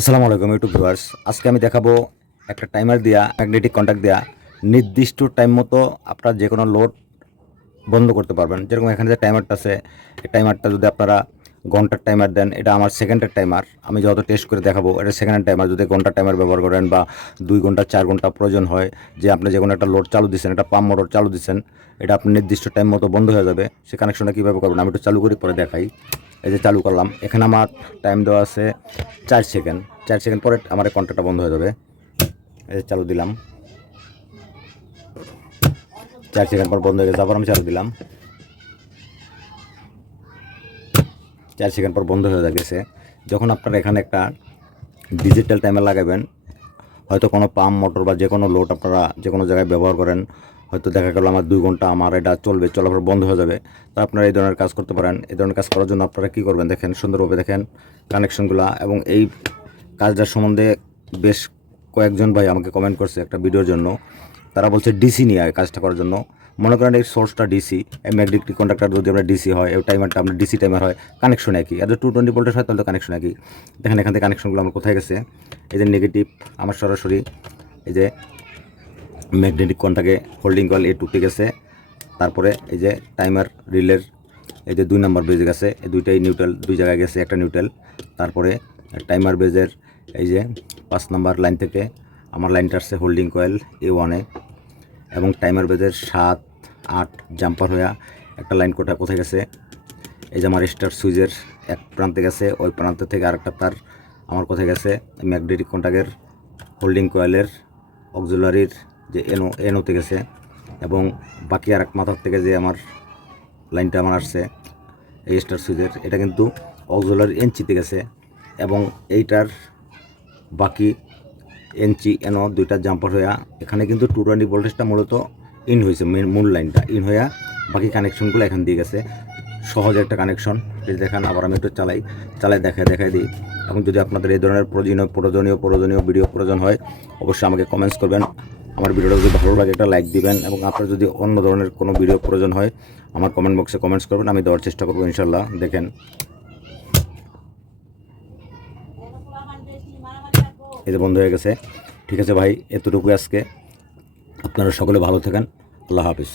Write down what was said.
আসসালামু আলাইকুম YouTube viewers আজকে আমি দেখাবো একটা টাইমার দেয়া ম্যাগনেটিক কন্ট্যাক্ট দেয়া। নির্দিষ্ট টাইম মতো আপনার যে কোনো লোড বন্ধ করতে পারবেন। যেরকম এখানে যে টাইমারটা আছে, এই টাইমারটা যদি আপনারা ঘণ্টার টাইমার দেন, এটা আমার সেকেন্ডের টাইমার আমি যত টেস্ট করে দেখাবো, এটা সেকেন্ডের টাইমার যদি ঘণ্টার টাইমার ব্যবহার করেন বা দুই ঘণ্টা, চার ঘণ্টা প্রয়োজন হয়, যে আপনি যে কোনো একটা লোড চালু দিচ্ছেন একটা পাম্প মোটর চালু দিচ্ছেন এটা আপনি নির্দিষ্ট টাইম মতো বন্ধ হয়ে যাবে। সে কানেকশনটা কীভাবে করবেন, আমি একটু চালু করি পরে দেখাই। এই যে চালু করলাম। এখানে আমার টাইম দেওয়া আছে চার সেকেন্ড চার সেকেন্ড পরে আমার কন্ট্রাক্টটা বন্ধ হয়ে যাবে। এই যে চালু দিলাম। চার সেকেন্ড পর বন্ধ হয়ে গেছে, আবার আমি চালু দিলাম। চার সেকেন্ড পর বন্ধ হয়ে গেছে। যখন আপনারা এখানে একটা ডিজিটাল টাইমার লাগাবেন, হয়তো কোনো পাম্প মোটর বা যে কোনো লোড আপনারা যে কোনো জায়গায় ব্যবহার করেন হয়তো দেখা গেল আমার দুই ঘণ্টা আমার এটা চলবে চলার পর বন্ধ হয়ে যাবে। তা আপনারা এই ধরনের কাজ করতে পারেন। এই ধরনের কাজ করার জন্য আপনারা কী করবেন দেখেন, সুন্দরভাবে দেখেন কানেকশনগুলো এবং এই কাজটার সম্বন্ধে বেশ কয়েকজন ভাই আমাকে কমেন্ট করছে একটা ভিডিওর জন্য। তারা বলছে ডিসি নিয়ে আয় কাজটা করার জন্য। মনে করেন এই সোর্সটা ডিসি এই ম্যাগনেটিক কন্ডাক্টার যদি আমরা ডিসি হয়, এই টাইমারটা আপনার ডিসি টাইমার হয় কানেকশন একই। আর টু টোয়েন্টি ভোল্টেজ হয়, তাহলে কানেকশন একই। দেখেন এখান থেকে কানেকশনগুলো আমার কোথায় গেছে? এই যে নেগেটিভ আমার সরাসরি এই যে ম্যাগনেটিক কন্টাকে হোল্ডিং কল এ টুটে গেছে। তারপরে এই যে টাইমার রিলের এই যে দুই নম্বর বেজে গেছে, এই দুইটাই নিউট্রাল দুই জায়গায় গেছে, একটা নিউট্রাল তারপরে টাইমার বেজের এই যে পাঁচ নাম্বার লাইন থেকে আমার লাইনটা আসছে হোল্ডিং কয়েল এ। ওয়ানে এবং টাইমার বেজের সাত, আট জাম্পার হয়ে একটা লাইন কোটা কোথায় গেছে? এই যে আমার স্টার সুইচের এক প্রান্তে গেছে, ওই প্রান্ত থেকে আরেকটা তার আমার কোথায় গেছে? ম্যাগনেটিক কন্টাক্টের হোল্ডিং কয়েলের অক্সুলারির যে এনো, এনোতে গেছে এবং বাকি আর এক মাথার থেকে যে আমার লাইনটা আমার আসছে, এই স্টার সুইচের, এটা কিন্তু অক্সুলার এনচিতে গেছে এবং এইটার বাকি এনচি, এনো দুইটা জাম্পার হইয়া এখানে কিন্তু টু টোয়েন্টি ভোল্টেজটা মূলত ইন হয়েছে মেন মূল লাইনটা ইন হইয়া বাকি কানেকশনগুলো এখান দিয়ে গেছে। সহজ একটা কানেকশন দেখান, আবার আমি একটু চালাই চালাই দেখায় দেখায় দিই। এখন যদি আপনাদের এই ধরনের প্রয়োজনীয় প্রয়োজনীয় প্রয়োজনীয় ভিডিও প্রয়োজন হয়, অবশ্যই আমাকে কমেন্টস করবেন। আমার ভিডিওটা যদি ভালো লাগে একটা লাইক দিবেন এবং আপনার যদি অন্য ধরনের কোনো ভিডিও প্রয়োজন হয়, আমার কমেন্ট বক্সে কমেন্টস করবেন, আমি দেওয়ার চেষ্টা করব ইনশাল্লাহ দেখেন। এই যে বন্ধ হয়ে গেছে। ঠিক আছে ভাই এতটুকু আজকে। আপনারা সকলে ভালো থাকেন। আল্লাহ হাফিজ।